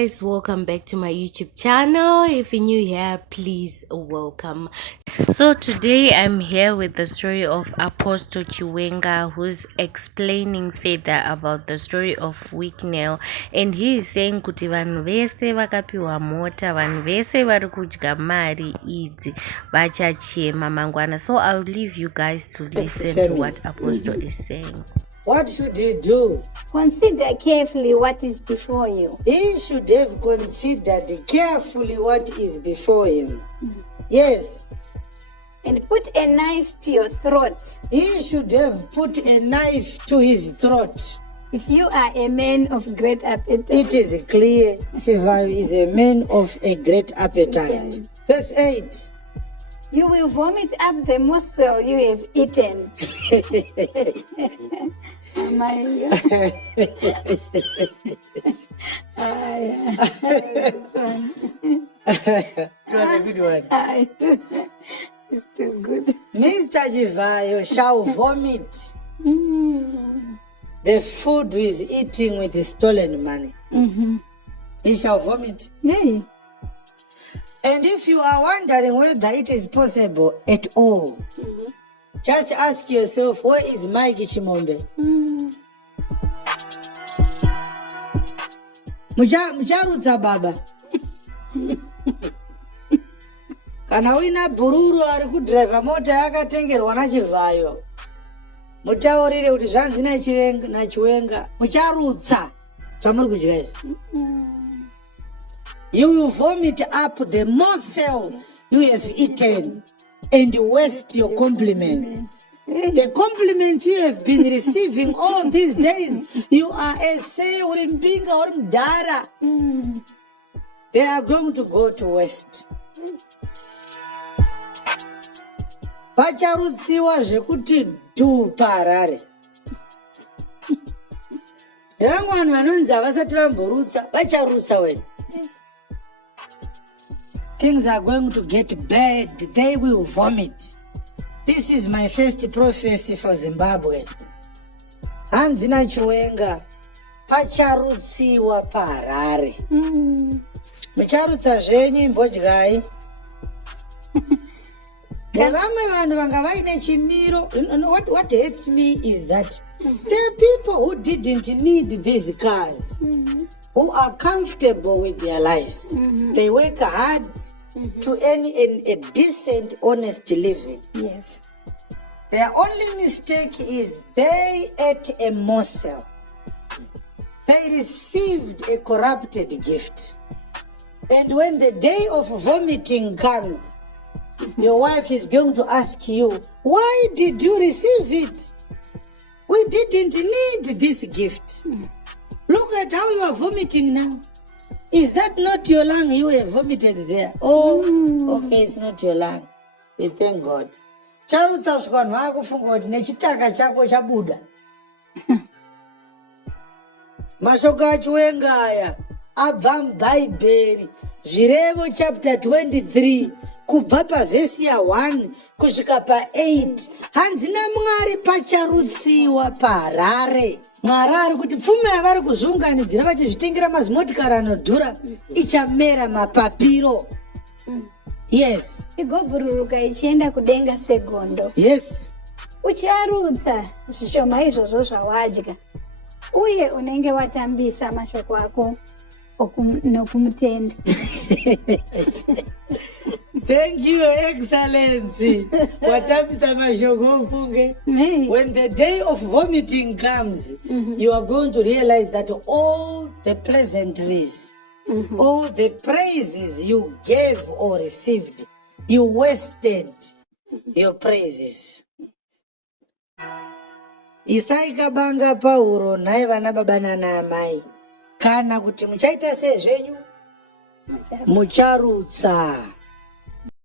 guys, welcome back to my YouTube channel. If you're new here, please welcome. So today I'm here with the story of Apostle Chiwenga, who's explaining further about the story of Wicknell, and he is saying kuti vanhu vese vakapiwa mota, vanhu vese vari kudya mari idzi vachachema mangwana. So I'll leave you guys to listen to what Apostle is saying. What should he do? Consider carefully what is before you. He should have considered carefully what is before him. Yes. And put a knife to your throat. He should have put a knife to his throat. If you are a man of great appetite. It is clear Chivhayo is a man of a great appetite. Okay. Verse 8. You will vomit up the morsel you have eaten. My God. It was a good one. It's too good. Mr. Chivhayo shall vomit the food he is eating with the stolen money. He shall vomit. Yeah. And if you are wondering whether it is possible at all, just ask yourself, where is Mike Chimombe? Mucharutsa baba. Kana wina bururu ari kudrive mota yakatengerwa naChivhayo. Mutaurire kuti zvanzi naChiwenga. Mucharutsa zvamuri kudya izvi. You will vomit up the morsel you have eaten and waste your compliments. The compliments you have been receiving all these days, you are a say or impinga or mdara. They are going to go to waste. Pacharutswa zvekuti du parare. Vamwe vanonzi havasati vamborutsa, vacharutsa wena. Things are going to get bad. They will vomit. This is my first prophecy for Zimbabwe. Hanzina Chiwenga, pacharutsiwa parare. Mucharutsa zvenyu imbodyai. Vamwe vanhu vanga vaine chimiro. What hurts me is that there are people who didn't need these cars, who are comfortable with their lives. They work hard to earn a decent, honest living. Yes. Their only mistake is they ate a morsel. They received a corrupted gift. And when the day of vomiting comes, your wife is going to ask you, why did you receive it? We didn't need this gift. Look at how you are vomiting now. Is that not your lung you have vomited there? Oh, okay, it's not your lung. We thank God. Charutsa swanhu akufunga kuti nechitaka chako chabuda. Mashoko aChiwenga aya abva muBhaibheri, Zvirevo chapter 23. Kubva pavhesi ya 1 kusvika pa8. Hanzina Mwari pacharutsiwa parare. Mwari ari kuti pfuma yavari kuzviunganidzira vachizvitengera mazimotikari anodhura ichamera mapapiro. Yes. Igobhururuka ichienda kudenga segondo. Yes. Ucharutsa zvishoma izvozvo zvawadya. Uye unenge watambisa mashoko ako nokumutenda. Thank you, Your Excellency. When the day of vomiting comes, you are going to realize that all the pleasantries, all the praises you gave or received, you wasted your praises. Isaikabanga Pauro naye vana baba nana amai. Kana kuti muchaita sezvenyu mucharutsa.